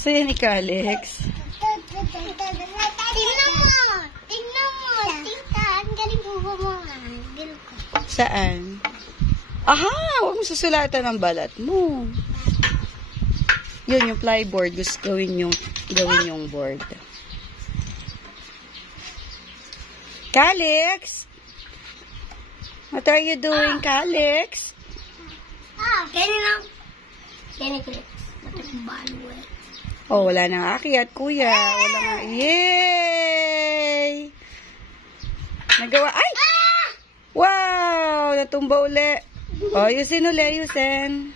Saya ni Alex. Tingnan mo. Tingnan mo. Tita, ang galing buho mo. Saan? Aha! Huwag mo susulatan ang balat mo. Yun, yung plyboard. Gusto gawin yung board. Alex! What are you doing, Alex? Oh, wala nang akyat, kuya. Wala nga. Yay! Nagawa. Ay! Wow! Natumba uli. Oh, ayusin uli, ayusin.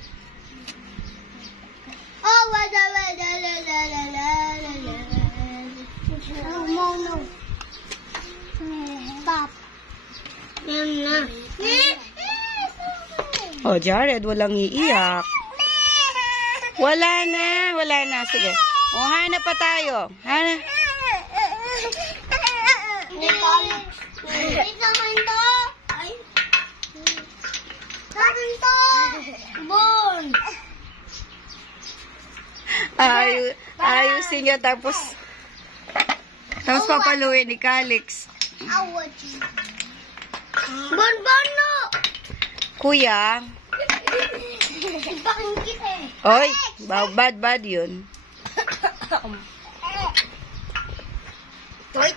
Oh, wala. No. Stop. Na. Oh, Jared, walang iiyak. Wala na. Sige. Oh, hanap pa tayo. Hanap. Bon. Ayusin niya tapos papaluin ni Alex. Bon, no. Kuya. Ipakingkit eh. Oy, bad yun. Toy.